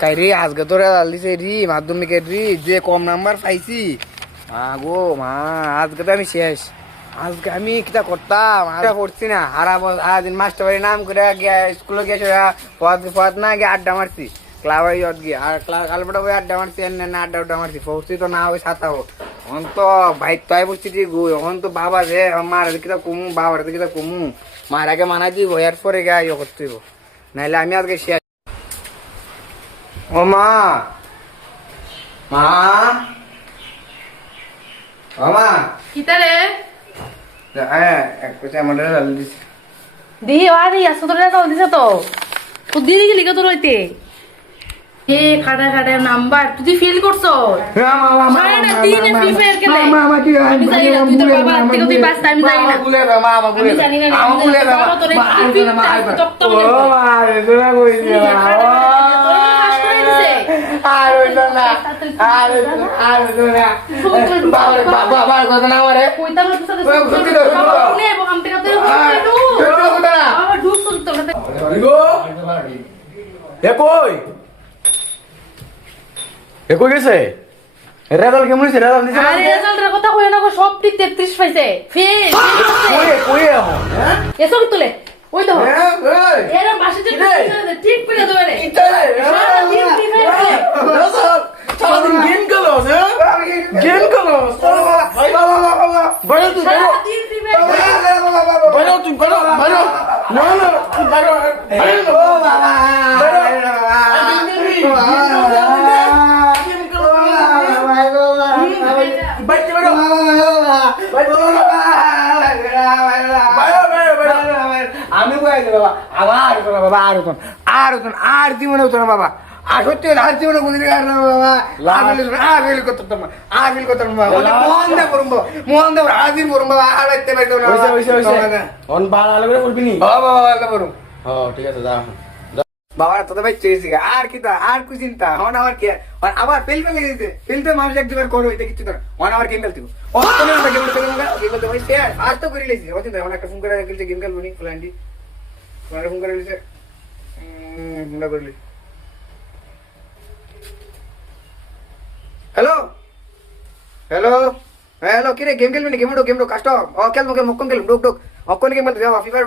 কাই রে আজকে তো রেজাল্ট দিছে রি মাধ্যমিকের রি যে কম নাম্বার পাইছি মা গো মা আজকে তো আমি শেষ আজকে আমি কিটা করতাম আর পড়ছি না আর দিন মাস্টার বাড়ির নাম করে গিয়া স্কুলে গিয়ে পথ পথ না গিয়ে আড্ডা মারছি ক্লাবে গিয়ে আর কালপটা বই আড্ডা মারছি না আড্ডা মারছি পড়ছি তো না ওই সাতাও এখন তো ভাই তাই পড়ছি ঠিক এখন তো বাবা যে মার কিটা কমু বাবার কিটা কমু মার আগে মানাই দিব এর পরে গিয়ে ইয়ে করতে দিব নাহলে আমি আজকে শেষ ও মা মা ও মা কিতারে দিহি আরে আসো তোর রেজাল্ট দিছে তো তো দিদি গেলি কত রইতে এ খাড়া খাড়া নাম্বার তুই ফিল করছো না দিনে ফ্রি ফায়ার খেলে আমি জানি না তুই তো বাবা থেকে তুই পাস টাইম জানি না আমি জানি না তোরে ও মা রেজনা কই দিলা আর হইলো না বাবা কথা না করে কইতা না তুই বাবা নে বহাম থেকে তুই বাবা ঢুক শুন তো কই গেছে রেজাল্ট কেমন হইছে রেজাল্ট দিছে আরে রেজাল্টের কথা কই না গো সব 33 পাইছে ফেল কই এখন এসব তুলে ওই তো এরা পাশে যে ঠিক করে দেবে রে সারাদিন গেম খেলো গেম খেলো বাইরে তুই বাইরে তুই বাইরে না না তুই আমি বাবা আবার বাবা আর জীবনে হতো না বাবা আর সত্যি আর জীবনে কোনদিন বাবা আর ফেল করতাম আর ফেল করতাম মোহন দেব হাজির করুম বাবা আর রাখতে পারতাম না অন বাল আলো করে বলবি নি বাবা আল্লাহ করুম ঠিক আছে যা বাবা তোদের ভাই চেয়েছি আর কি তা আর কি চিন্তা হন আমার কি আবার ফেল ফেলে দিতে ফেলতে মানুষ একবার করো এটা কিছু না হন আমার গেম খেলতে আর তো করে লেছি চিন্তা একটা ফোন করে খেলছে গেম খেলবো নি ফ্লান্ডি ফোন করে দিছে ফোনটা করলি হ্যালো হ্যালো হ্যালো কি রে গেম খেলবি না গেম কাস্ট খেলবো মক্কন খেলবো ডুক অক্ষণ গেম খেলতে যাও ফিফার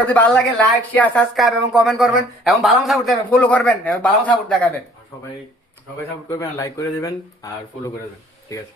যদি ভালো লাগে লাইক শেয়ার সাবস্ক্রাইব এবং কমেন্ট করবেন এবং ভালো সাপোর্ট দেবেন ফলো করবেন এবং ভালো সাপোর্ট দেখাবেন সবাই সাপোর্ট করবেন লাইক করে দিবেন আর ফলো করে দেবেন ঠিক আছে।